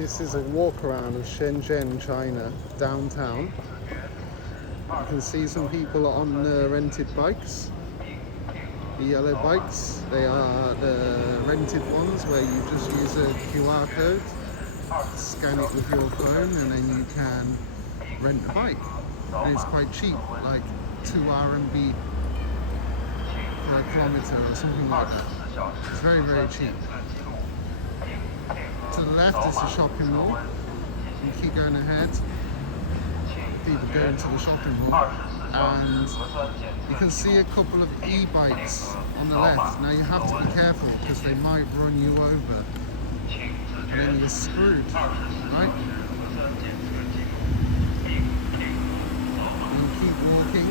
This is a walk around of Shenzhen, China, downtown. You can see some people on rented bikes. The yellow bikes, they are the rented ones where you just use a QR code, scan it with your phone, and then you can rent a bike. And it's quite cheap, like 2 RMB per kilometer or something like that. It's very, very cheap. To the left is the shopping mall. You keep going ahead, people go into the shopping mall, and you can see a couple of e-bikes on the left. Now you have to be careful because they might run you over and then you're screwed, right? And keep walking.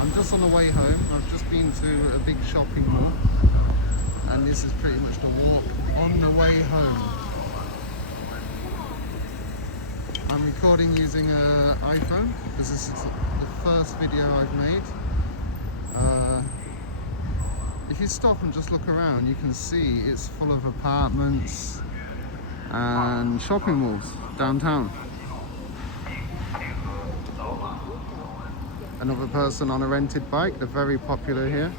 I'm just on the way home. I've just been to a big shopping mall, and this is pretty much the walk on the way home. I'm recording using an iPhone because this is the first video I've made. If you stop and just look around, you can see it's full of apartments and shopping malls downtown. Another person on a rented bike, they're very popular here.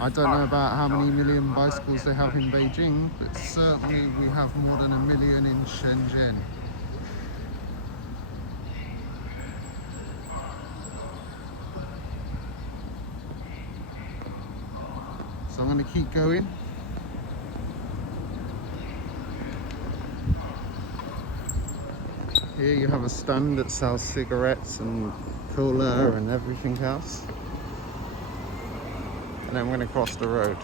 I don't know about how many million bicycles they have in Beijing, but certainly we have more than 1 million in Shenzhen. So I'm going to keep going. Here you have a stand that sells cigarettes and cola and everything else. And then I'm going to cross the road.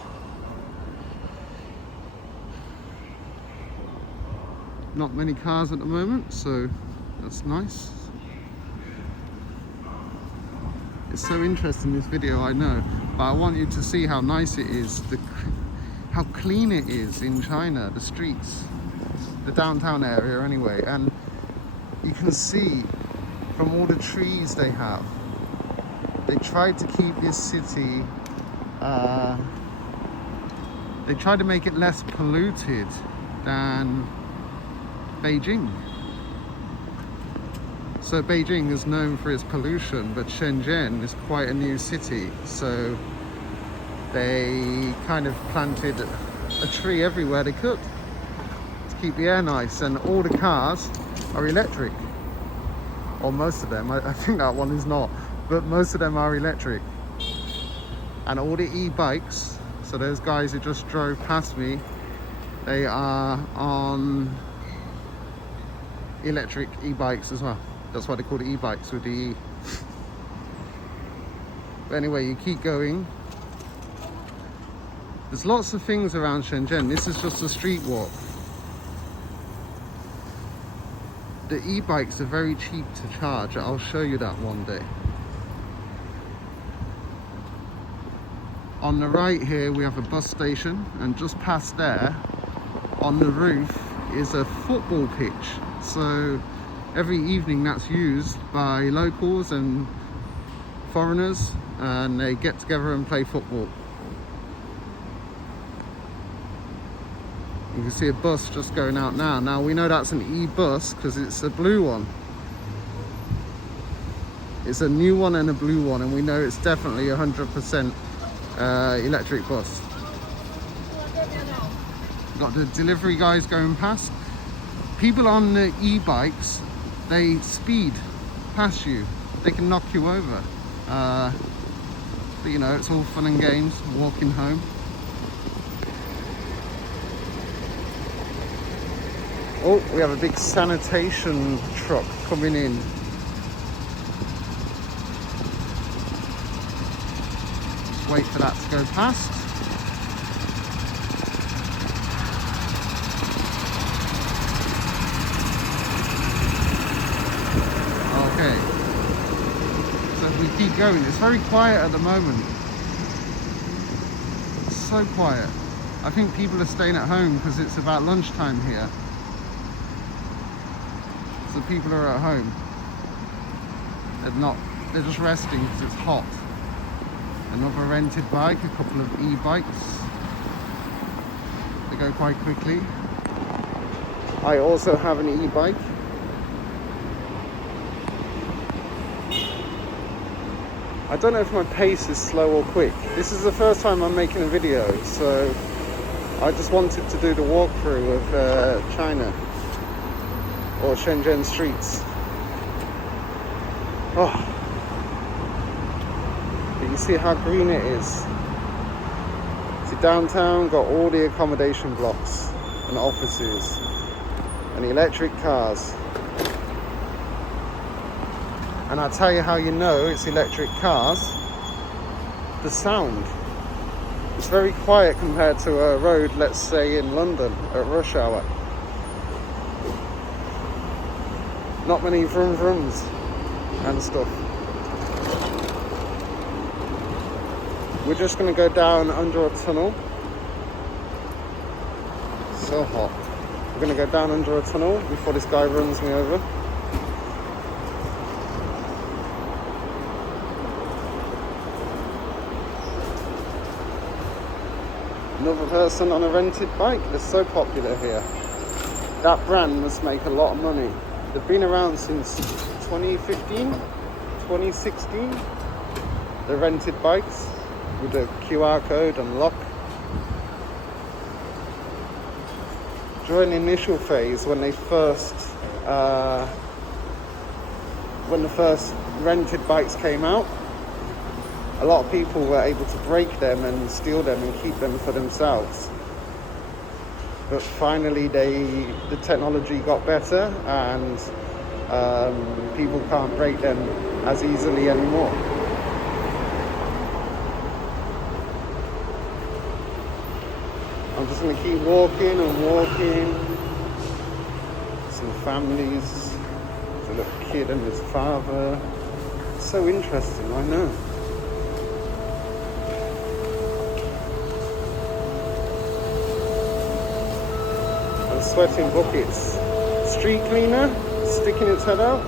Not many cars at the moment, so that's nice. It's so interesting, this video, I know, but I want you to see how nice it is, how clean it is in China, the streets, the downtown area anyway. And you can see from all the trees they have, they tried to keep this city, they tried to make it less polluted than Beijing. So Beijing is known for its pollution, but Shenzhen is quite a new city, so they kind of planted a tree everywhere they could to keep the air nice. And all the cars are electric, or most of them. I think that one is not, but most of them are electric. And all the e-bikes, so those guys who just drove past me, they are on electric e-bikes as well. That's why they call it e-bikes, with the E. But anyway, you keep going. There's lots of things around Shenzhen. This is just a street walk. The e-bikes are very cheap to charge. I'll show you that one day. On the right here we have a bus station, and just past there on the roof is a football pitch. So every evening that's used by locals and foreigners, and they get together and play football. You can see a bus just going out now. Now we know that's an e-bus because it's a blue one. It's a new one and a blue one, and we know it's definitely 100% electric bus. Got the delivery guys going past. People on the e-bikes, they speed past you. They can knock you over. But you know, it's all fun and games walking home. Oh, we have a big sanitation truck coming in. Just wait for that to go past. Okay. So if we keep going, it's very quiet at the moment. It's so quiet. I think people are staying at home because it's about lunchtime here. So people are at home. They're just resting because it's hot. Another rented bike, a couple of e-bikes. They go quite quickly. I also have an e-bike. I don't know if my pace is slow or quick. This is the first time I'm making a video, so I just wanted to do the walkthrough of China, or Shenzhen streets. Oh, but you see how green it is. See, downtown got all the accommodation blocks and offices and electric cars. And I'll tell you how you know it's electric cars. The sound. It's very quiet compared to a road, let's say in London at rush hour. Not many vroom vrooms and stuff. We're just going to go down under a tunnel. So hot. We're going to go down under a tunnel before this guy runs me over. Another person on a rented bike. They're so popular here. That brand must make a lot of money. They've been around since 2015, 2016. The rented bikes with a QR code and lock. During the initial phase, when the first rented bikes came out, a lot of people were able to break them and steal them and keep them for themselves. But finally the technology got better and people can't break them as easily anymore. I'm just going to keep walking and walking. Some families, there's a little kid and his father. It's so interesting, I know. Sweating buckets. Street cleaner sticking its head out.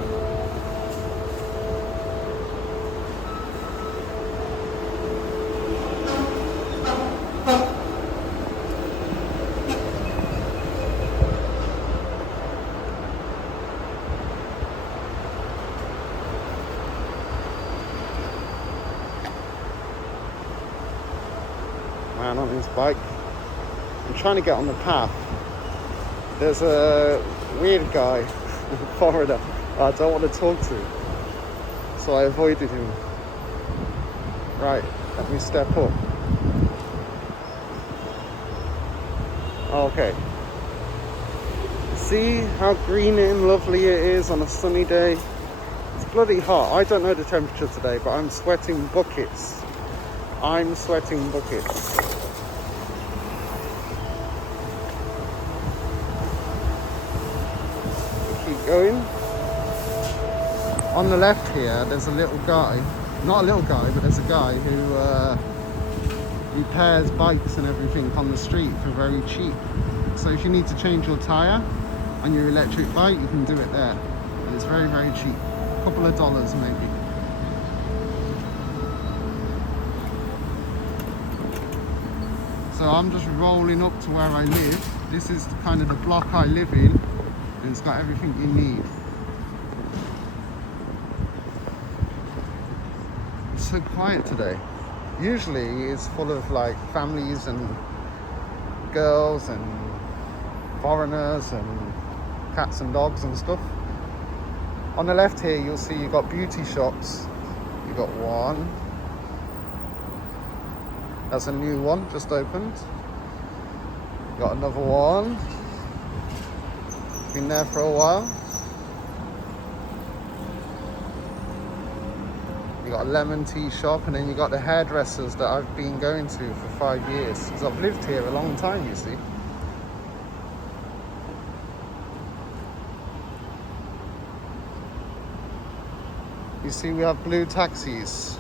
Man on his bike. I'm trying to get on the path. There's a weird guy, a foreigner, I don't want to talk to, so I avoided him. Right, let me step up. Okay. See how green and lovely it is on a sunny day? It's bloody hot. I don't know the temperature today, but I'm sweating buckets. I'm sweating buckets. Going on the left here, there's a little guy, not a little guy, but there's a guy who repairs bikes and everything on the street for very cheap. So if you need to change your tire on your electric bike, you can do it there, and it's very, very cheap, a couple of dollars maybe. So I'm just rolling up to where I live. This is kind of the block I live in. It's got everything you need. It's so quiet today. Usually it's full of like families and girls and foreigners and cats and dogs and stuff. On the left here you'll see you've got beauty shops. You've got one. That's a new one, just opened. You've got another one. Been there for a while. You got a lemon tea shop, and then you got the hairdressers that I've been going to for 5 years, because I've lived here a long time, you see. You see, we have blue taxis.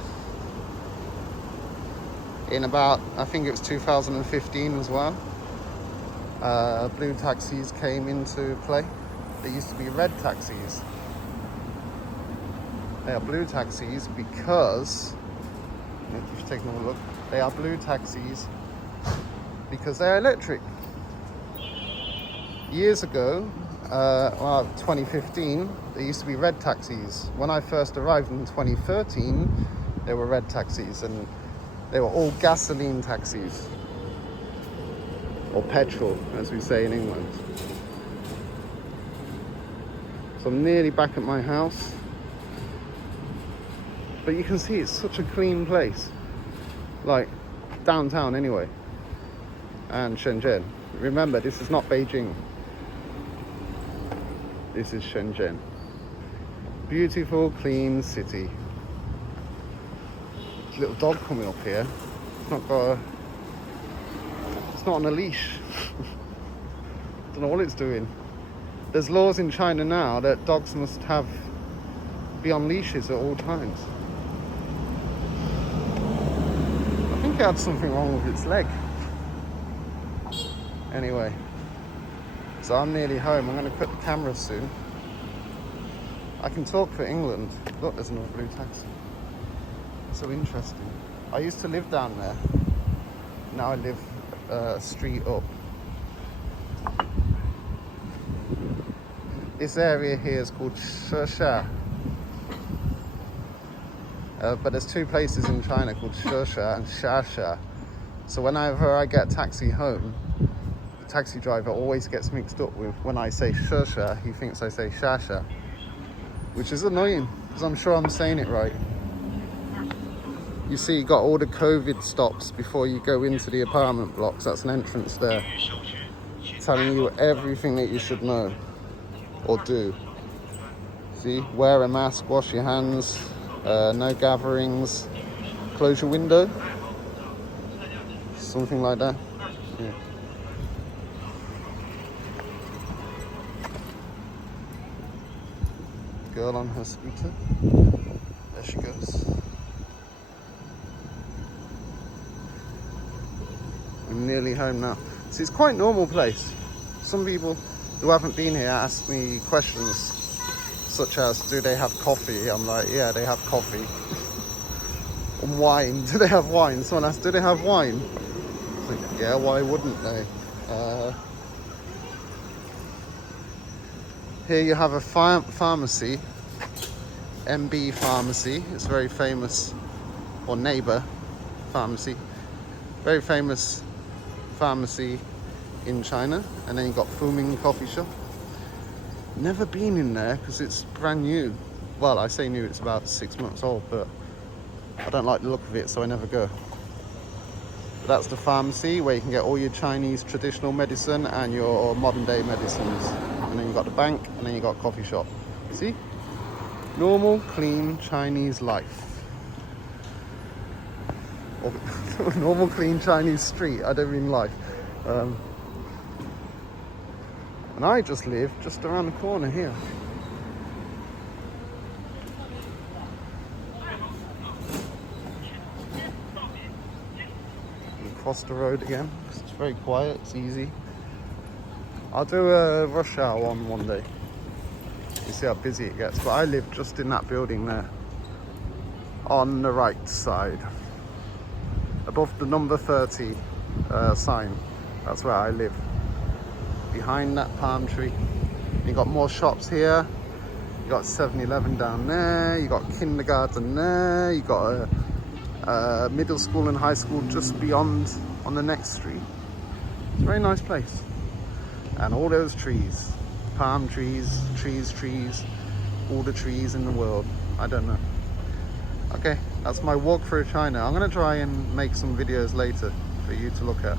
In about, I think it was 2015 as well. Blue taxis came into play. There used to be red taxis. They are blue taxis because, if you take another look, they are blue taxis because they are electric. Years ago, well, 2015, there used to be red taxis. When I first arrived in 2013, there were red taxis, and they were all gasoline taxis, or petrol, as we say in England. So I'm nearly back at my house, but you can see it's such a clean place, like downtown anyway, and Shenzhen. Remember, this is not Beijing. This is Shenzhen. Beautiful, clean city. There's a little dog coming up here. It's not on a leash. Don't know what it's doing. There's laws in China now that dogs must be on leashes at all times. I think it had something wrong with its leg. Anyway. So I'm nearly home. I'm going to cut the camera soon. I can talk for England. Look, there's another blue taxi. So interesting. I used to live down there. Now I live a street up. This area here is called Shesha. But there's two places in China called Shesha and Shasha. So whenever I get a taxi home, taxi driver always gets mixed up with when I say Shesha, he thinks I say Shasha, which is annoying because I'm sure I'm saying it right. You see, you got all the COVID stops before you go into the apartment blocks. That's an entrance there, telling you everything that you should know or do. See, wear a mask, wash your hands, no gatherings, close your window, something like that. Yeah. Girl on her scooter. There she goes. I'm nearly home now. See, it's quite a normal place. Some people who haven't been here ask me questions such as, do they have coffee? I'm like, yeah, they have coffee. And wine, do they have wine? Someone asked, do they have wine? I was like, yeah, why wouldn't they? Here you have a pharmacy, MB Pharmacy. It's very famous, or Neighbor Pharmacy. Very famous pharmacy in China. And then you've got Fuming Coffee Shop. Never been in there because it's brand new. Well, I say new, it's about 6 months old, but I don't like the look of it, so I never go. But that's the pharmacy where you can get all your Chinese traditional medicine and your modern day medicines. And then you've got the bank, and then you've got a coffee shop. See? Normal, clean Chinese life. Or normal, clean Chinese street. I don't mean life. And I just live just around the corner here. Across the road again. It's very quiet, it's easy. I'll do a rush hour one day. You see how busy it gets. But I live just in that building there. On the right side. Above the number 30 sign. That's where I live. Behind that palm tree. You got more shops here. You got 7-Eleven down there. You got kindergarten there. You got a middle school and high school just beyond on the next street. It's a very nice place. And all those trees. Palm trees, trees, all the trees in the world. I don't know. Okay, that's my walk through China. I'm gonna try and make some videos later for you to look at.